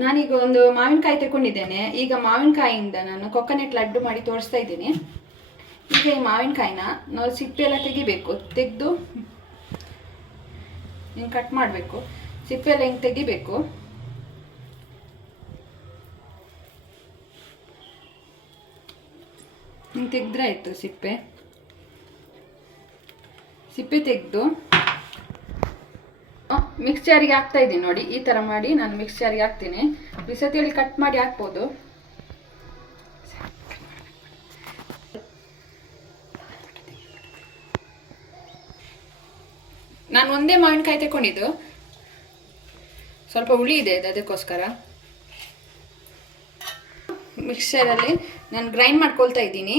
ನಾನೀಗ ಒಂದು ಮಾವಿನಕಾಯಿ ತಗೊಂಡಿದ್ದೇನೆ. ಈಗ ಮಾವಿನಕಾಯಿಯಿಂದ ನಾನು ಕೊಕೊನೆಟ್ ಲಡ್ಡು ಮಾಡಿ ತೋರಿಸ್ತಾ ಇದ್ದೀನಿ. ಈಗ ಈ ಮಾವಿನಕಾಯಿನ ನಾವು ಸಿಪ್ಪೆ ಎಲ್ಲ ತೆಗಿಬೇಕು. ತೆಗೆದು ಹಿಂಗೆ ಕಟ್ ಮಾಡಬೇಕು. ಸಿಪ್ಪೆ ಎಲ್ಲ ಹಿಂಗೆ ತೆಗಿಬೇಕು. ಹಿಂಗೆ ತೆಗೆದ್ರೆ ಆಯಿತು. ಸಿಪ್ಪೆ ತೆಗೆದು ಮಿಕ್ಸ್ಚರಿಗೆ ಹಾಕ್ತಾ ಇದ್ದೀನಿ ನೋಡಿ. ಈ ಥರ ಮಾಡಿ ನಾನು ಮಿಕ್ಸ್ಚರಿಗೆ ಹಾಕ್ತೀನಿ. ಬಿಸತಿಯಲ್ಲಿ ಕಟ್ ಮಾಡಿ ಹಾಕ್ಬೋದು. ನಾನು ಒಂದೇ ಮಾವಿನಕಾಯಿ ತಗೊಂಡಿದ್ದು, ಸ್ವಲ್ಪ ಹುಳಿ ಇದೆ ಅದಕ್ಕೋಸ್ಕರ. ಮಿಕ್ಸ್ಚರಲ್ಲಿ ನಾನು ಗ್ರೈಂಡ್ ಮಾಡ್ಕೊಳ್ತಾ ಇದ್ದೀನಿ.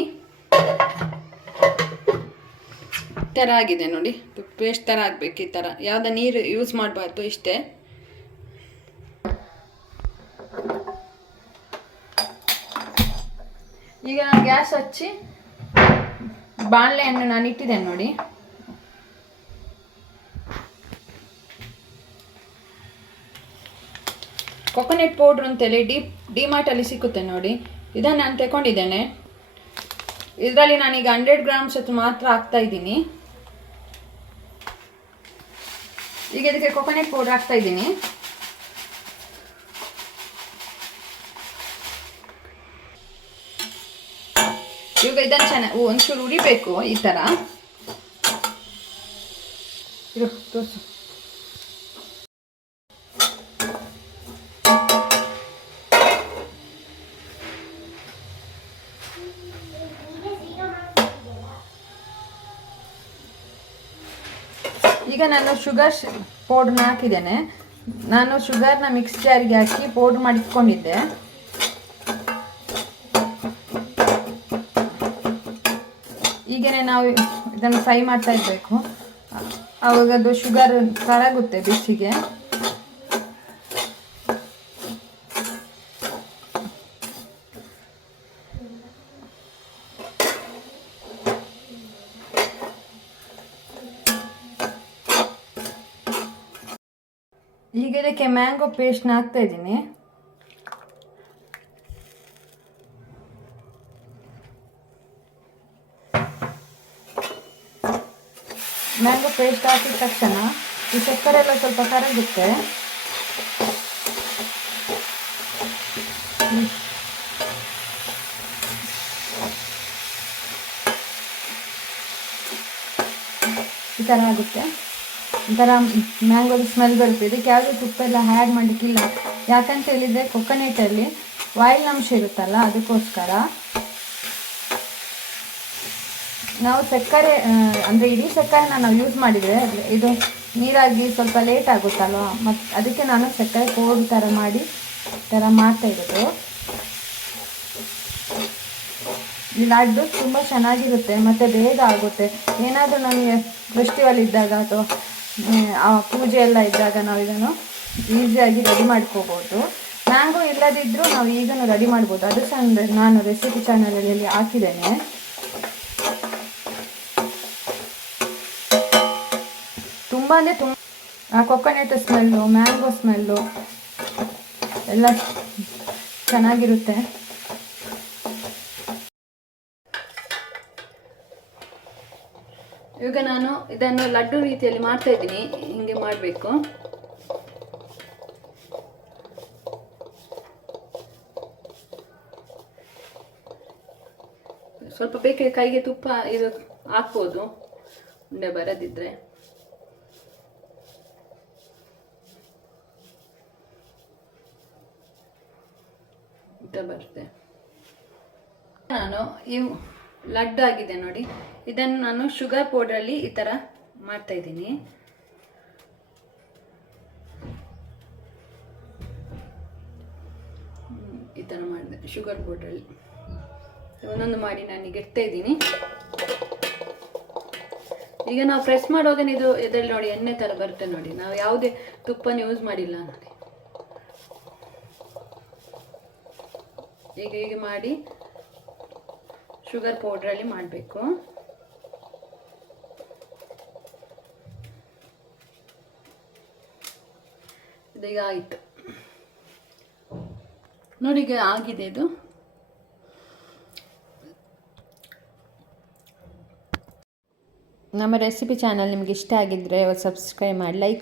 ಈ ಥರ ಆಗಿದೆ ನೋಡಿ, ಪೇಸ್ಟ್ ಥರ ಆಗಬೇಕು. ಈ ಥರ ಯಾವುದೇ ನೀರು ಯೂಸ್ ಮಾಡಬಾರ್ದು, ಇಷ್ಟೇ. ಈಗ ನಾನು ಗ್ಯಾಸ್ ಹಚ್ಚಿ ಬಾಣಲೆಯನ್ನು ನಾನು ಇಟ್ಟಿದ್ದೇನೆ ನೋಡಿ. ಕೊಕೊನೆಟ್ ಪೌಡ್ರ್ ಅಂತೇಳಿ ಡಿಮಾರ್ಟಲ್ಲಿ ಸಿಕ್ಕುತ್ತೆ ನೋಡಿ. ಇದನ್ನು ನಾನು ತಗೊಂಡಿದ್ದೇನೆ. ಇದರಲ್ಲಿ ನಾನೀಗ 100 ಗ್ರಾಮ್ಸ್ ಮಾತ್ರ ಹಾಕ್ತಾ ಇದ್ದೀನಿ. ಈಗ ಇದಕ್ಕೆ ಕೊಕೊನೆಟ್ ಪೌಡರ್ ಹಾಕ್ತಾ ಇದ್ದೀನಿ. ಈಗ ಇದನ್ನು ಚೆನ್ನಾಗಿ ಒಂಚೂರು ಉರಿಬೇಕು. ಈ ಥರ ತೋರಿಸು. ಈಗ ನಾನು ಶುಗರ್ ಪೌಡ್ರನ್ನ ಹಾಕಿದ್ದೇನೆ. ನಾನು ಶುಗರ್ನ ಮಿಕ್ಸ್ ಜಾರಿಗೆ ಹಾಕಿ ಪೌಡ್ರ್ ಮಾಡಿ ಇಟ್ಕೊಂಡಿದ್ದೆ. ಈಗೇನೆ ನಾವು ಇದನ್ನು ಫ್ರೈ ಮಾಡ್ತಾ ಇರಬೇಕು. ಆವಾಗ ಅದು ಶುಗರ್ ಕರಗುತ್ತೆ ಬಿಸಿಗೆ. ಈಗ ಇದಕ್ಕೆ ಮ್ಯಾಂಗೋ ಪೇಸ್ಟ್ನ ಹಾಕ್ತಾ ಇದ್ದೀನಿ. ಮ್ಯಾಂಗೋ ಪೇಸ್ಟ್ ಹಾಕಿದ ತಕ್ಷಣ ಈ ಸಕ್ಕರೆ ಎಲ್ಲ ಸ್ವಲ್ಪ ಕರಗುತ್ತೆ. ಈ ಥರ ಆಗುತ್ತೆ. ಒಂಥರ ಮ್ಯಾಂಗೋದು ಸ್ಮೆಲ್ ಬರುತ್ತೆ. ಇದಕ್ಕೆ ಯಾವುದೇ ತುಪ್ಪ ಎಲ್ಲ ಆ್ಯಡ್ ಮಾಡಲಿಕ್ಕಿಲ್ಲ. ಯಾಕಂತ ಹೇಳಿದರೆ ಕೊಕೊನೆಟಲ್ಲಿ ಆಯಿಲ್ ಅಂಶ ಇರುತ್ತಲ್ಲ, ಅದಕ್ಕೋಸ್ಕರ. ನಾವು ಸಕ್ಕರೆ ಅಂದರೆ ಇಡೀ ಸಕ್ಕರೆನ ನಾವು ಯೂಸ್ ಮಾಡಿದರೆ ಇದು ನೀರಾಗಿ ಸ್ವಲ್ಪ ಲೇಟ್ ಆಗುತ್ತಲ್ವ, ಮತ್ತು ಅದಕ್ಕೆ ನಾನು ಸಕ್ಕರೆ ಪೌಡ್ರ್ ಥರ ಮಾಡಿ ಮಾಡ್ತಾಯಿರೋದು. ಈ ಲಡ್ಡು ತುಂಬ ಚೆನ್ನಾಗಿರುತ್ತೆ ಮತ್ತು ಬೇಗ ಆಗುತ್ತೆ. ಏನಾದರೂ ನಮಗೆ ಫೆಸ್ಟಿವಲ್ ಇದ್ದಾಗ ಅಥವಾ ಪೂಜೆ ಎಲ್ಲ ಇದ್ದಾಗ ನಾವು ಇದನ್ನು ಈಸಿಯಾಗಿ ರೆಡಿ ಮಾಡ್ಕೋಬೋದು. ಮ್ಯಾಂಗೋ ಇಲ್ಲದಿದ್ದರೂ ನಾವು ಈಗಲೂ ರೆಡಿ ಮಾಡ್ಬೋದು. ಅದು ಸಹ ನಾನು ರೆಸಿಪಿ ಚಾನಲಲ್ಲಿ ಹಾಕಿದ್ದೇನೆ. ತುಂಬ ಅಂದರೆ ತುಂಬ ಕೊಕೊನೆಟ್ ಸ್ಮೆಲ್ಲು, ಮ್ಯಾಂಗೋ ಸ್ಮೆಲ್ಲು ಎಲ್ಲ ಚೆನ್ನಾಗಿರುತ್ತೆ. ಈಗ ನಾನು ಇದನ್ನು ಲಡ್ಡು ರೀತಿಯಲ್ಲಿ ಮಾಡ್ತಾ ಇದ್ದೀನಿ. ಹಿಂಗೆ ಮಾಡಬೇಕು. ಸ್ವಲ್ಪ ಬೇಕಿದ್ರೆ ಕೈಗೆ ತುಪ್ಪ ಇದು ಹಾಕ್ಬೋದು, ಉಂಡೆ ಬರದಿದ್ರೆ. ಬರುತ್ತೆ. ನಾನು ಈ ಲಡ್ಡು ಆಗಿದೆ ನೋಡಿ. ಇದನ್ನು ನಾನು ಶುಗರ್ ಪೌಡ್ರಲ್ಲಿ ಈ ಥರ ಮಾಡ್ತಾ ಇದ್ದೀನಿ. ಈ ಥರ ಮಾಡಿದೆ ಶುಗರ್ ಪೌಡ್ರಲ್ಲಿ. ಒಂದೊಂದು ಮಾಡಿ ನಾನೀಗ ಇಡ್ತಾ ಇದ್ದೀನಿ. ಈಗ ನಾವು ಪ್ರೆಸ್ ಮಾಡುವಾಗ ಇದು ಇದರಲ್ಲಿ ನೋಡಿ ಎಣ್ಣೆ ಥರ ಬರುತ್ತೆ ನೋಡಿ. ನಾವು ಯಾವುದೇ ತುಪ್ಪನ ಯೂಸ್ ಮಾಡಿಲ್ಲ ನೋಡಿ. ಈಗ ಹೀಗೆ ಮಾಡಿ ಶುಗರ್ ಪೌಡ್ರಲ್ಲಿ ಮಾಡಬೇಕು. ಇದೀಗ ಆಯಿತು. ನೋಡಿ ಈಗ ಆಗಿದೆ ಇದು. ನಮ್ಮ ರೆಸಿಪಿ ಚಾನಲ್ ನಿಮ್ಗೆ ಇಷ್ಟ ಆಗಿದ್ದರೆ ಸಬ್ಸ್ಕ್ರೈಬ್ ಮಾಡಿ, ಲೈಕ್